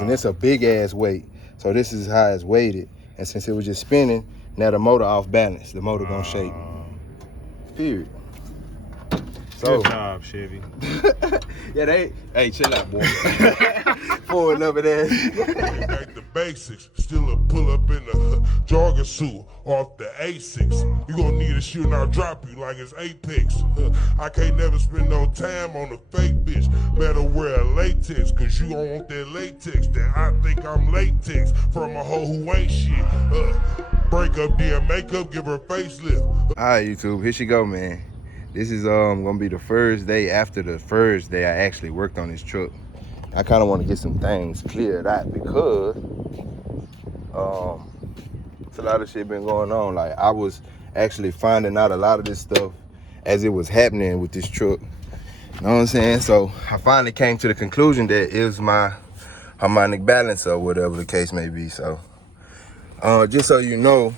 And it's a big ass weight. So this is how it's weighted. And since it was just spinning, now the motor off balance. The motor gonna shake. Period. So, good job, Chevy. yeah, hey, chill out, boy. Forward loving ass. Back to basics, still a pull up in the jogger suit off the A6. You gonna need a shoe and I'll drop you like it's Apex. I can't never spend no time on a fake bitch. Better wear latex, cause you gon' want that latex. Then I think I'm latex from a hoe who ain't shit. Break up damn makeup, give her facelift. Alright, YouTube, here she go, man. This is gonna be the first day after the first day I actually worked on this truck. I kind of want to get some things cleared out because it's a lot of shit been going on. Like, I was actually finding out a lot of this stuff as it was happening with this truck. You know what I'm saying? So I finally came to the conclusion that it was my harmonic balance or whatever the case may be. So just so you know,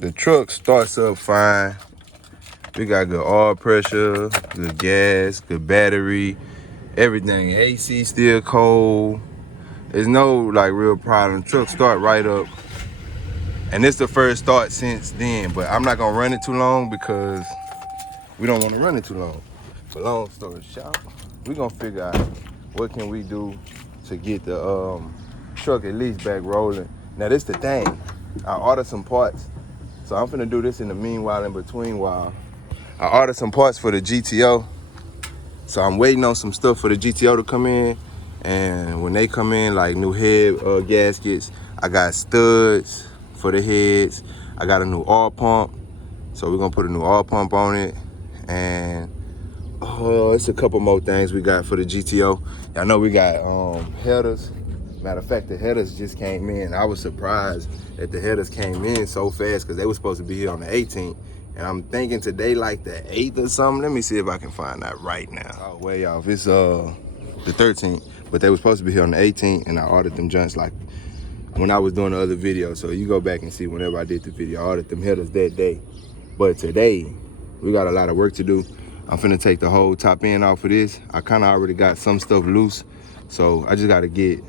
the truck starts up fine. We got good oil pressure, good gas, good battery, everything. AC still cold. There's no like real problem. Truck start right up. And it's the first start since then, but I'm not gonna run it too long because we don't wanna run it too long. But long story short, we gonna figure out what can we do to get the truck at least back rolling. Now this the thing, I ordered some parts. So I'm finna do this in the meanwhile, in between while. I ordered some parts for the GTO. So I'm waiting on some stuff for the GTO to come in. And when they come in, like new head gaskets, I got studs for the heads. I got a new oil pump. So we're gonna put a new oil pump on it. And it's a couple more things we got for the GTO. I know we got headers. Matter of fact, the headers just came in. I was surprised that the headers came in so fast because they were supposed to be here on the 18th. And I'm thinking today like the 8th or something. Let me see if I can find that right now. Oh, way off. It's the 13th, but they were supposed to be here on the 18th, and I ordered them joints like when I was doing the other video. So you go back and see whenever I did the video, I ordered them headers that day. But today, we got a lot of work to do. I'm finna take the whole top end off of this. I kinda already got some stuff loose. So I just gotta get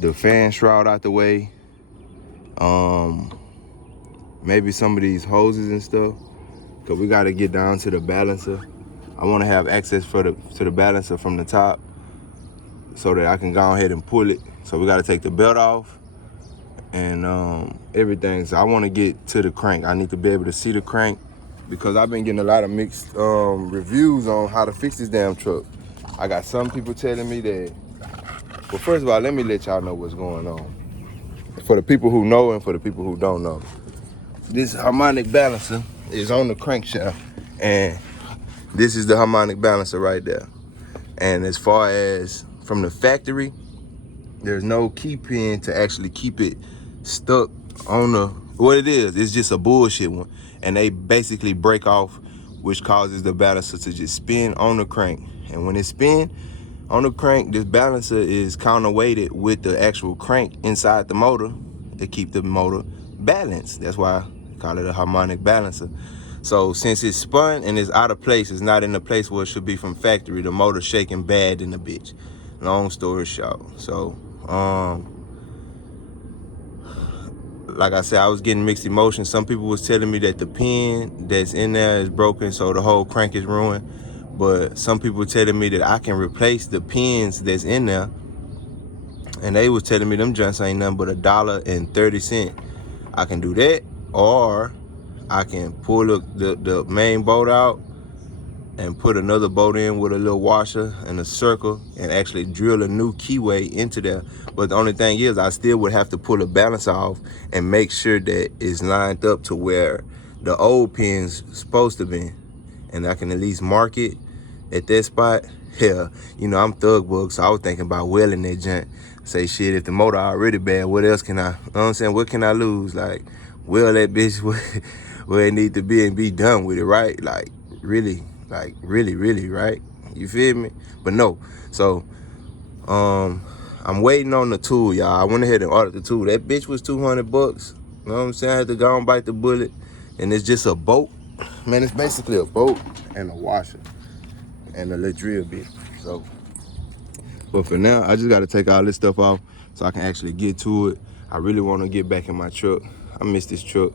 the fan shroud out the way. Maybe some of these hoses and stuff. Cause we gotta get down to the balancer. I wanna have access to the balancer from the top so that I can go ahead and pull it. So we gotta take the belt off and everything. So I wanna get to the crank. I need to be able to see the crank because I've been getting a lot of mixed reviews on how to fix this damn truck. I got some people telling me that, well, first of all, let me let y'all know what's going on. For the people who know and for the people who don't know. This harmonic balancer is on the crankshaft, and this is the harmonic balancer right there. And as far as from the factory, there's no key pin to actually keep it stuck on the, what it is, it's just a bullshit one. And they basically break off, which causes the balancer to just spin on the crank. And when it spin on the crank, this balancer is counterweighted with the actual crank inside the motor to keep the motor balanced. That's why I call it a harmonic balancer. So since it's spun and it's out of place, it's not in the place where it should be from factory, the motor's shaking bad in the bitch. Long story short. So, like I said, I was getting mixed emotions. Some people was telling me that the pin that's in there is broken, so the whole crank is ruined. But some people were telling me that I can replace the pins that's in there. And they was telling me them joints ain't nothing but $1.30. I can do that, or I can pull the main bolt out and put another bolt in with a little washer and a circle and actually drill a new keyway into there. But the only thing is I still would have to pull the balance off and make sure that it's lined up to where the old pin's supposed to be. And I can at least mark it at that spot. Hell, you know, I'm thug bug, so I was thinking about welding that junk. Say, shit, if the motor already bad, what else can I, you know what I'm saying? What can I lose? Like, weld that bitch where it need to be and be done with it, right? Like, really, right? You feel me? But no, so, I'm waiting on the tool, y'all. I went ahead and ordered the tool. That bitch was 200 bucks. You know what I'm saying? I had to go and bite the bullet. And it's just a bolt. Man, it's basically a bolt and a washer and a little drill bit. So, But for now, I just gotta take all this stuff off so I can actually get to it. I really wanna get back in my truck. I miss this truck.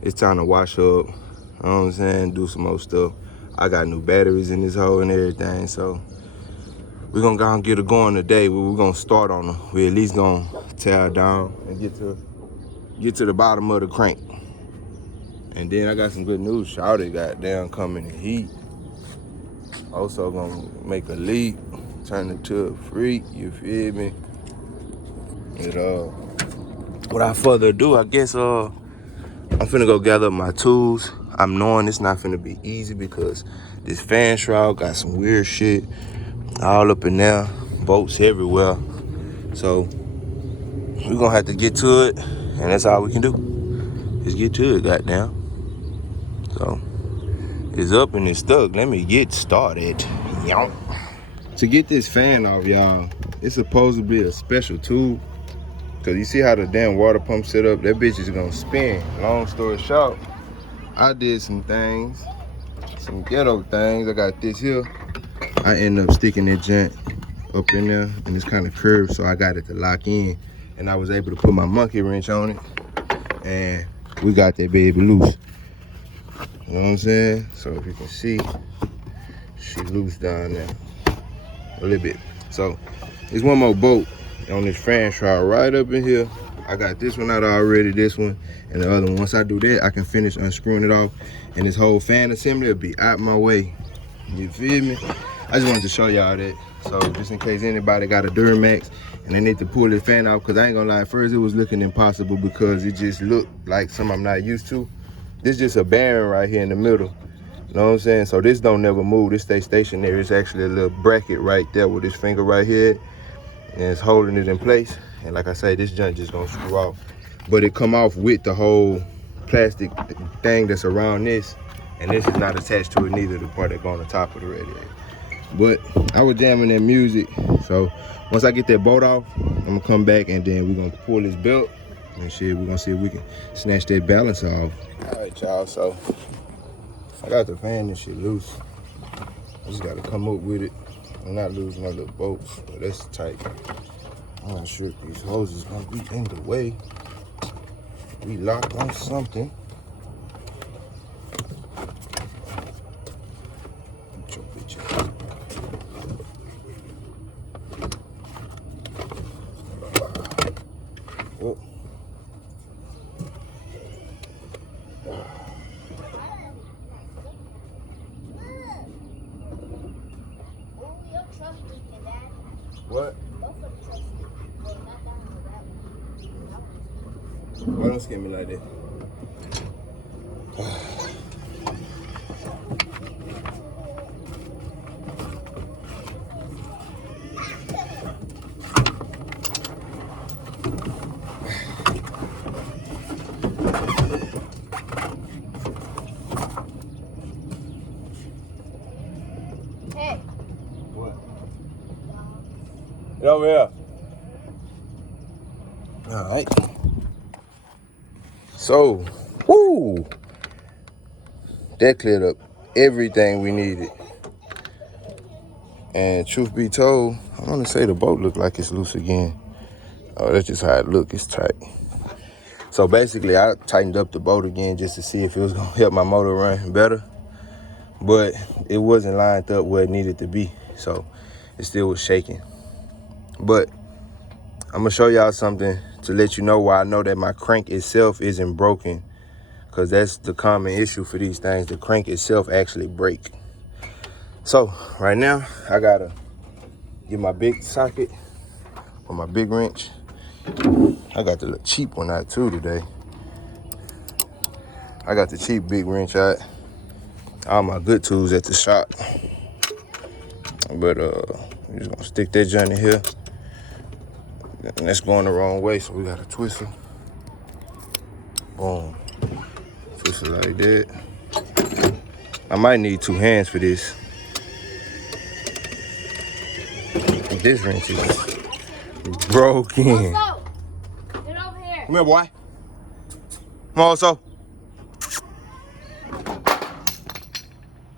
It's time to wash up, you know what I'm saying, do some more stuff. I got new batteries in this hole and everything, so we're gonna go and get her going today. We're gonna start on her. We at least gonna tear her down and get to the bottom of the crank. And then I got some good news. Shroud goddamn coming in heat. Also gonna make a leap, turn it to a freak, you feel me? Without further ado, I guess I'm finna go gather up my tools. I'm knowing it's not finna be easy because this fan shroud got some weird shit all up in there, bolts everywhere. So we're gonna have to get to it, and that's all we can do. Just get to it, goddamn. So it's up and it's stuck. Let me get started. Yonk. To get this fan off, y'all, it's supposed to be a special tool. Cause you see how the damn water pump set up? That bitch is gonna spin. Long story short, I did some things, some ghetto things. I got this here. I ended up sticking that junk up in there, and it's kind of curved, so I got it to lock in. And I was able to put my monkey wrench on it, and we got that baby loose. You know what I'm saying? So if you can see, she loose down there a little bit. So there's one more bolt on this fan shroud right up in here. I got this one out already, this one, and the other one. Once I do that, I can finish unscrewing it off, and this whole fan assembly will be out my way. You feel me? I just wanted to show y'all that. So just in case anybody got a Duramax and they need to pull this fan off, because I ain't gonna lie, at first it was looking impossible because it just looked like something I'm not used to. This is just a bearing right here in the middle. You know what I'm saying? So this don't never move. This stays stationary. It's actually a little bracket right there with this finger right here, and it's holding it in place. And like I say, this junk just gonna screw off. But it come off with the whole plastic thing that's around this, and this is not attached to it neither, the part that go on the top of the radiator. But I was jamming that music, so once I get that bolt off, I'm gonna come back and then we're gonna pull this belt and shit. We're gonna see if we can snatch that balance off. All right, y'all, so I got the fan and shit loose. I just gotta come up with it. I'm not losing my little bolts, but that's tight. I'm not sure if these hoses gonna be in the way. We locked on something. Get your bitch out. Oh. What? Why don't scare me like that? Hey. What? Get over here. All right. So, whoo, that cleared up everything we needed. And truth be told, I want to say the boat looked like it's loose again. Oh, that's just how it look. It's tight. So basically, I tightened up the boat again just to see if it was gonna help my motor run better. But it wasn't lined up where it needed to be, so it still was shaking. But I'm gonna show y'all something to let you know why I know that my crank itself isn't broken, because that's the common issue for these things. The crank itself actually break. So right now, I gotta get my big socket or my big wrench. I got the cheap one out too today. I got the cheap big wrench out. All my good tools at the shop. But I'm just gonna stick that joint in here. And that's going the wrong way, so we gotta twist it. Boom. Twist it like that. I might need 2 hands for this. This wrench is broken. Also, get over here. Come here, boy. Come on, so.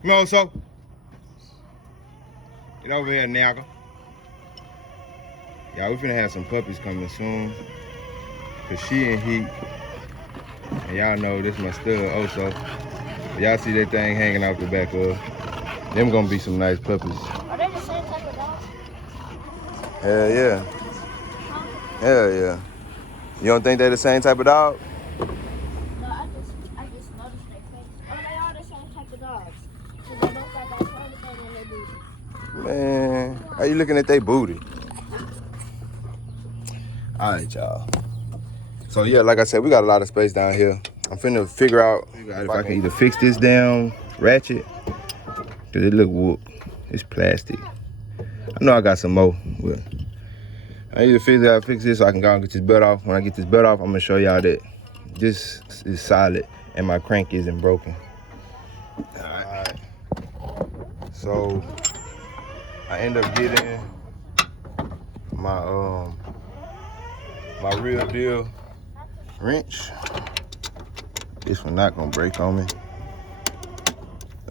Come on, so. Get over here, nigga. Y'all, we finna have some puppies coming soon. Cause she in heat. And y'all know this my stud also. Y'all see that thing hanging out the back of. Them gonna be some nice puppies. Are they the same type of dogs? Hell yeah. Hell yeah. You don't think they're the same type of dog? No, I just noticed their face. Oh, they are the same type of dogs. So they both got that shiny thing on their booty. Man, how you looking at they booty? Alright, y'all. So yeah, like I said, we got a lot of space down here. I'm finna figure out if I can either fix this down ratchet, cause it look whooped. It's plastic. I know I got some more, but I either figure out how to fix this so I can go and get this belt off. When I get this belt off, I'm gonna show y'all that this is solid and my crank isn't broken. Alright. So I end up getting my my real deal wrench. This one not gonna break on me.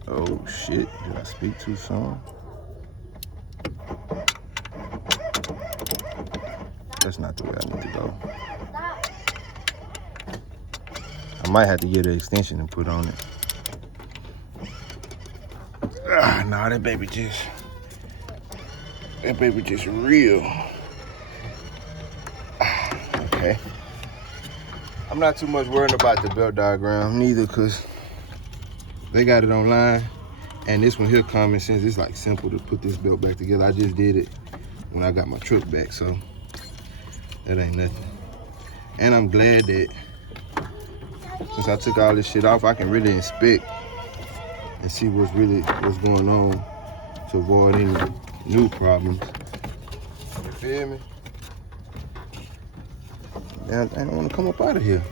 Oh shit, did I speak too soon? That's not the way I need to go. I might have to get an extension and put on it. Nah, that baby just real. Okay. I'm not too much worried about the belt diagram neither, cause they got it online. And this one here common sense. It's like simple to put this belt back together. I just did it when I got my truck back, so that ain't nothing. And I'm glad that since I took all this shit off, I can really inspect and see what's going on to avoid any new problems. You feel me? I don't want to come up out of here.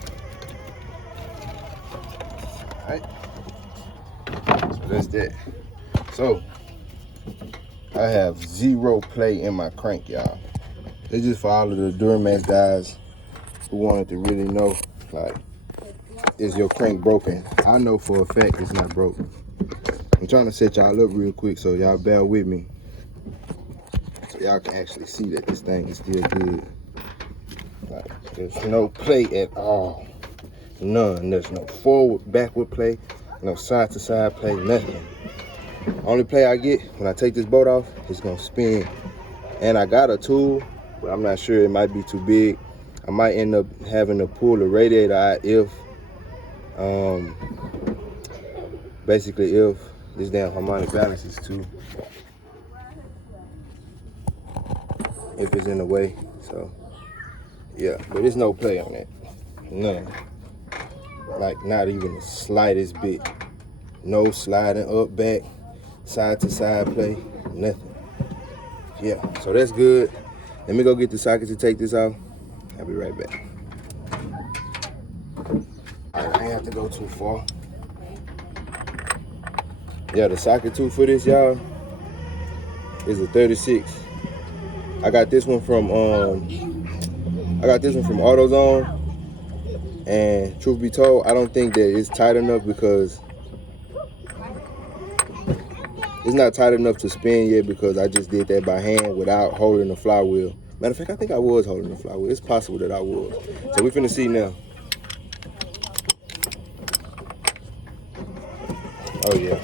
All right. So that's that. So I have zero play in my crank, y'all. It's just for all of the Duramax guys who wanted to really know, like, is your crank broken? I know for a fact it's not broken. I'm trying to set y'all up real quick, so y'all bear with me. So y'all can actually see that this thing is still good. Like, there's no play at all. None. There's no forward, backward play, no side to side play, nothing. Only play I get when I take this boat off is gonna spin. And I got a tool, but I'm not sure, it might be too big. I might end up having to pull the radiator out if basically if this damn harmonic balance is too, if it's in the way. So yeah, but there's no play on that. None. Like, not even the slightest bit. No sliding up, back, side to side play, nothing. Yeah, so that's good. Let me go get the socket to take this off. I'll be right back. All right, I ain't have to go too far. Yeah, the socket tooth for this, y'all, is a 36. I got this one from AutoZone, and truth be told, I don't think that it's tight enough because it's not tight enough to spin yet, because I just did that by hand without holding the flywheel. Matter of fact, I think I was holding the flywheel. It's possible that I was. So we finna see now. Oh yeah.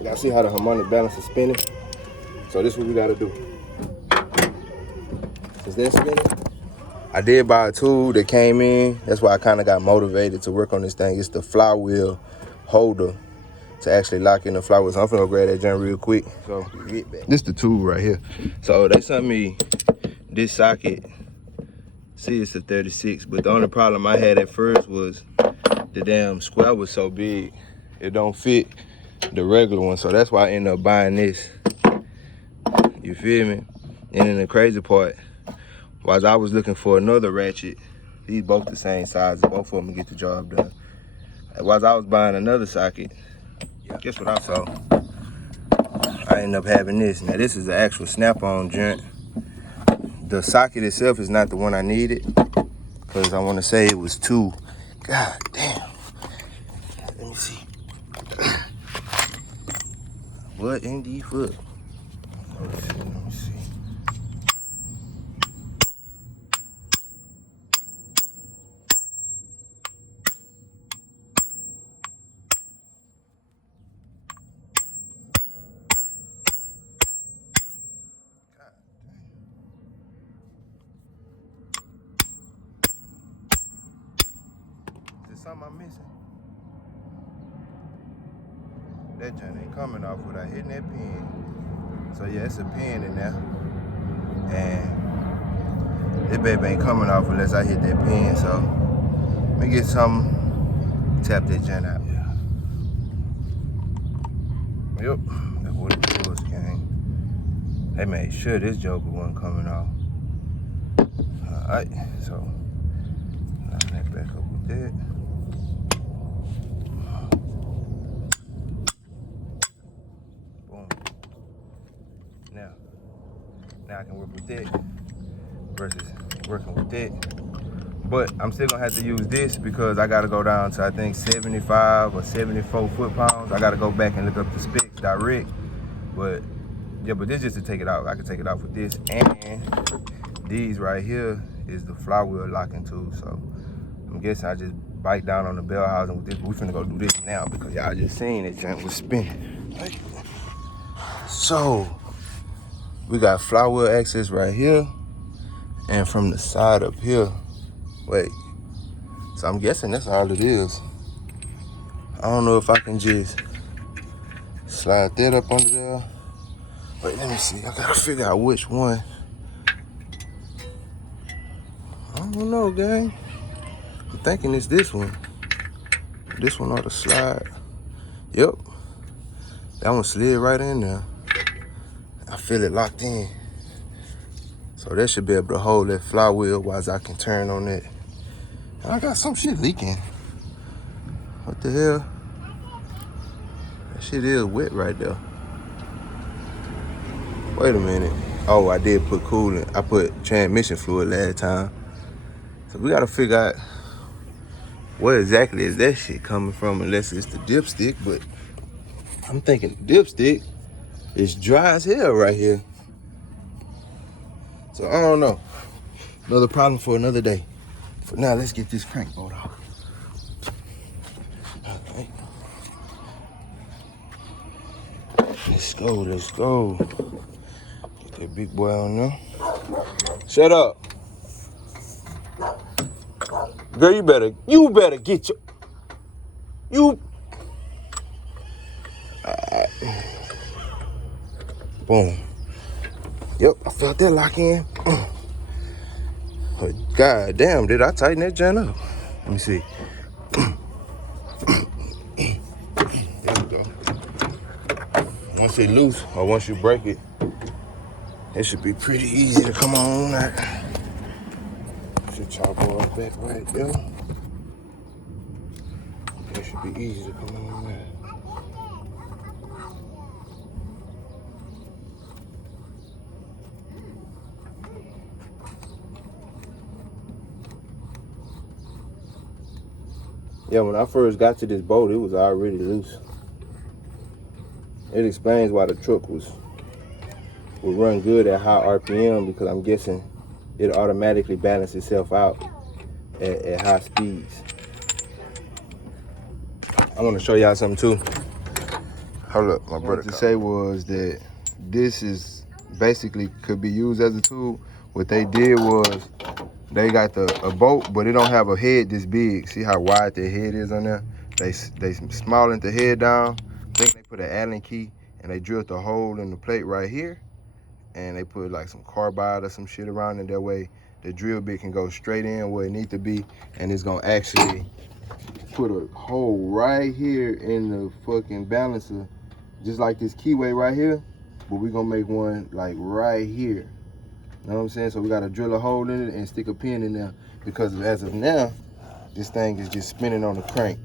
Y'all see how the harmonic balance is spinning? So this is what we gotta do. Is that spinning? I did buy a tool that came in. That's why I kind of got motivated to work on this thing. It's the flywheel holder to actually lock in the flywheel. So I'm finna go grab that junk real quick. So get back. This is the tool right here. So they sent me this socket. See, it's a 36, but the only problem I had at first was the damn square was so big, it don't fit the regular one. So that's why I ended up buying this. You feel me? And then the crazy part, while I was looking for another ratchet, these both the same size, both of them get the job done. While I was buying another socket, guess what I saw? I ended up having this. Now this is the actual snap-on joint. The socket itself is not the one I needed, because I want to say it was too, god damn. Let me see. What in the foot? Let me see. something I'm missing? That joint ain't coming off without hitting that pin. So yeah, it's a pin in there. And this baby ain't coming off unless I hit that pin. So let me get something, tap that joint out. Yep, that's what it was, gang. They made sure this joker wasn't coming off. Alright, so line that back up with that. Boom. Now I can work with that versus working with that. But I'm still gonna have to use this because I gotta go down to I think 75 or 74 foot-pounds. I gotta go back and look up the specs direct. But yeah, but this just to take it out. I can take it off with this, and these right here is the flywheel locking tool. So I'm guessing I just bite down on the bell housing with this. We finna go do this now because y'all just seen it junk was spinning. Right? So we got flywheel access right here, and from the side up here. Wait. So I'm guessing that's all it is. I don't know if I can just slide that up under there. Wait, let me see. I gotta figure out which one. I don't know, gang. I'm thinking it's this one. This one ought to slide. Yep. That one slid right in there. I feel it locked in. So that should be able to hold that flywheel while I can turn on it. I got some shit leaking. What the hell? That shit is wet right there. Wait a minute. Oh, I did put coolant. I put transmission fluid last time. So we gotta figure out where exactly is that shit coming from, unless it's the dipstick, but I'm thinking the dipstick is dry as hell right here. So I don't know. Another problem for another day. For now, let's get this crank bolt off. Okay. Let's go, let's go. Get that big boy on there. Shut up. Girl, you better get your, boom. Yep, I felt that lock in. But god damn, did I tighten that joint up? Let me see. There we go. Once it loose, or once you break it, it should be pretty easy to come on out. Should chop off back right there. It should be easy to come on out. Yeah, when I first got to this boat, it was already loose. It explains why the truck would run good at high RPM, because I'm guessing it automatically balances itself out at high speeds. I want to show y'all something too. Hold up, my brother. What to say was that this is basically could be used as a tool. What they did was they got a boat, but it don't have a head this big. See how wide the head is on there? They smallened the head down. I think they put an Allen key and they drilled a hole in the plate right here. And they put like some carbide or some shit around it. That way the drill bit can go straight in where it needs to be. And it's gonna actually put a hole right here in the fucking balancer. Just like this keyway right here. But we're gonna make one like right here. You know what I'm saying? So we gotta drill a hole in it and stick a pin in there, because as of now, this thing is just spinning on the crank.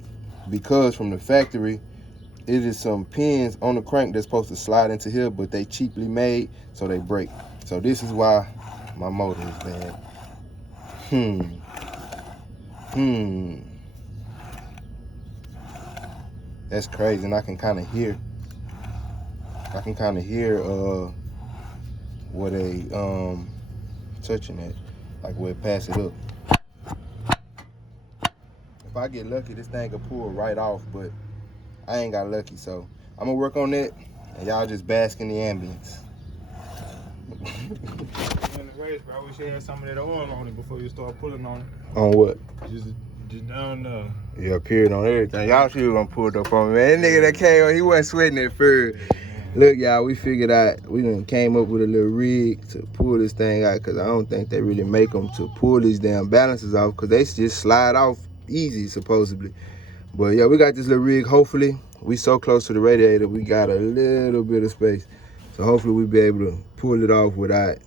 Because from the factory, it is some pins on the crank that's supposed to slide into here, but they cheaply made, so they break. So this is why my motor is bad. That's crazy, and I can kind of hear. Where they touching it, like where it pass it up. If I get lucky, this thing can pull right off, but I ain't got lucky, so I'm gonna work on that, and y'all just bask in the ambience. In the race, bro, I wish you had some of that oil on it before you start pulling on it. On what? Just I don't know. Yeah, appeared on everything. Y'all sure gonna pull it up on me, man. That nigga that came on, he wasn't sweating at first. Look, y'all, we figured out, we done came up with a little rig to pull this thing out, because I don't think they really make them to pull these damn balances off, because they just slide off easy, supposedly. But yeah, we got this little rig. Hopefully, we so close to the radiator, we got a little bit of space. So hopefully we'll be able to pull it off without,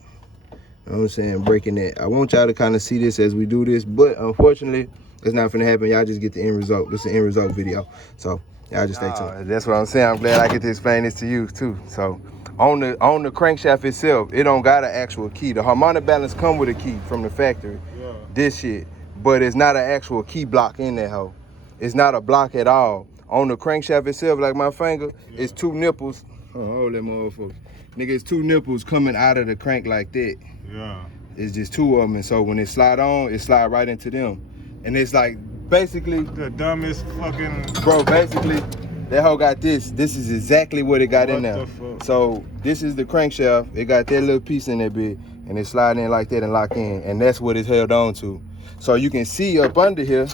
you know what I'm saying, breaking it. I want y'all to kind of see this as we do this, but unfortunately, it's not finna happen. Y'all just get the end result. This is the end result video. So y'all just stay tuned. That's what I'm saying. I'm glad I get to explain this to you too. So on the crankshaft itself, it don't got an actual key. The harmonic balance come with a key from the factory. Yeah. This shit. But it's not an actual key block in that hoe. It's not a block at all. On the crankshaft itself, like my finger, it's two nipples. Oh, hold that motherfucker. Nigga, it's two nipples coming out of the crank like that. Yeah. It's just two of them, and so when it slide on, it slide right into them. And it's like, basically... the dumbest fucking... Bro, basically, that hoe got this. This is exactly what it got in there. So, this is the crankshaft. It got that little piece in there, bit, and it slide in like that and lock in. And that's what it's held on to. So, you can see up under here,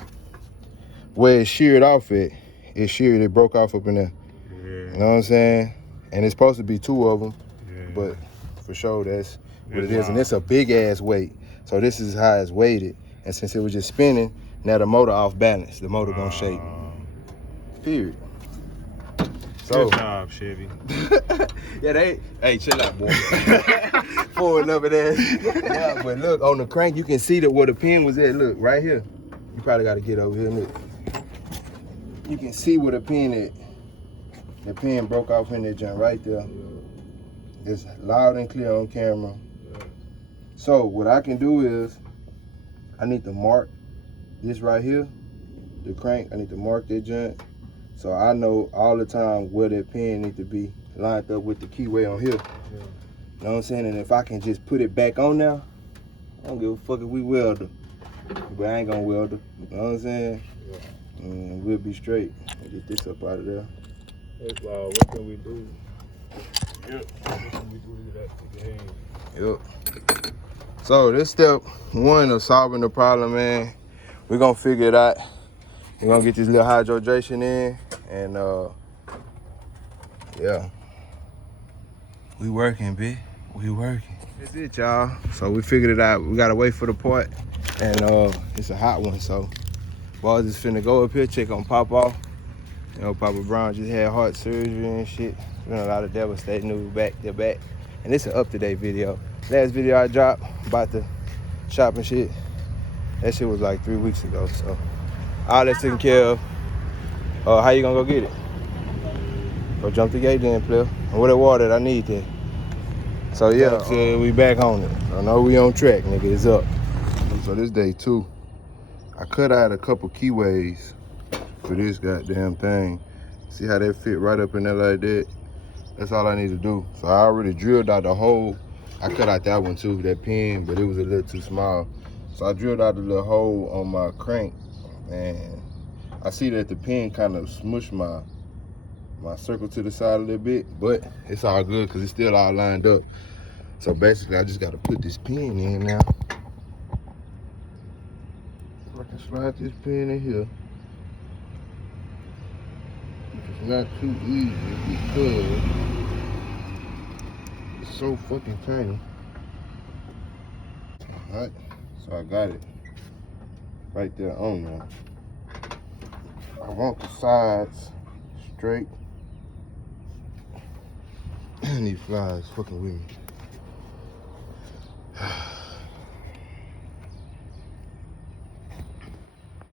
where it sheared off at. It sheared, it broke off up in there. Yeah. You know what I'm saying? And it's supposed to be two of them. Yeah. But, for sure, that's what it is. And it's a big-ass weight. So, this is how it's weighted. And since it was just spinning, now the motor off balance. The motor gonna shake. Period. So, good job, Chevy. Yeah, hey, chill out, boy. Forward loving ass. Yeah, but look, on the crank, you can see that where the pin was at. Look, right here. You probably gotta get over here, look. You can see where the pin at. The pin broke off in that joint right there. It's loud and clear on camera. So, what I can do is, I need to mark this right here, the crank. I need to mark that joint, so I know all the time where that pin need to be lined up with the keyway on here. Yeah. You know what I'm saying? And if I can just put it back on now, I don't give a fuck if we weld her, but I ain't gonna weld her. You know what I'm saying? Yeah. And we'll be straight. Get this up out of there. That's what can we do? Yep. What can we do to that game? Yep. So this step one of solving the problem, man, we're gonna figure it out. We're gonna get this little hydration in, and yeah. We working, B. We working. That's it, y'all. So we figured it out. We gotta wait for the part, and it's a hot one, so boys just finna go up here, check on Papa. You know, Papa Brown just had heart surgery and shit. Been a lot of devastating news back to back. And it's an up-to-date video. Last video I dropped about the shop and shit, that shit was like 3 weeks ago, so all that's taken care of. How you gonna go get it? Go jump the gate then, player. And what that water that I need then. So yeah, we back on it. I know we on track, nigga, it's up. So this day 2, I cut out a couple keyways for this goddamn thing. See how that fit right up in there like that? That's all I need to do. So I already drilled out the hole. I cut out that one too, that pin, but it was a little too small. So I drilled out a little hole on my crank, and I see that the pin kind of smushed my circle to the side a little bit, but it's all good because it's still all lined up. So basically, I just got to put this pin in now. I can slide this pin in here. It's not too easy because it's so fucking tiny. Alright, so I got it right there on there. I want the sides straight. These flies fucking with me.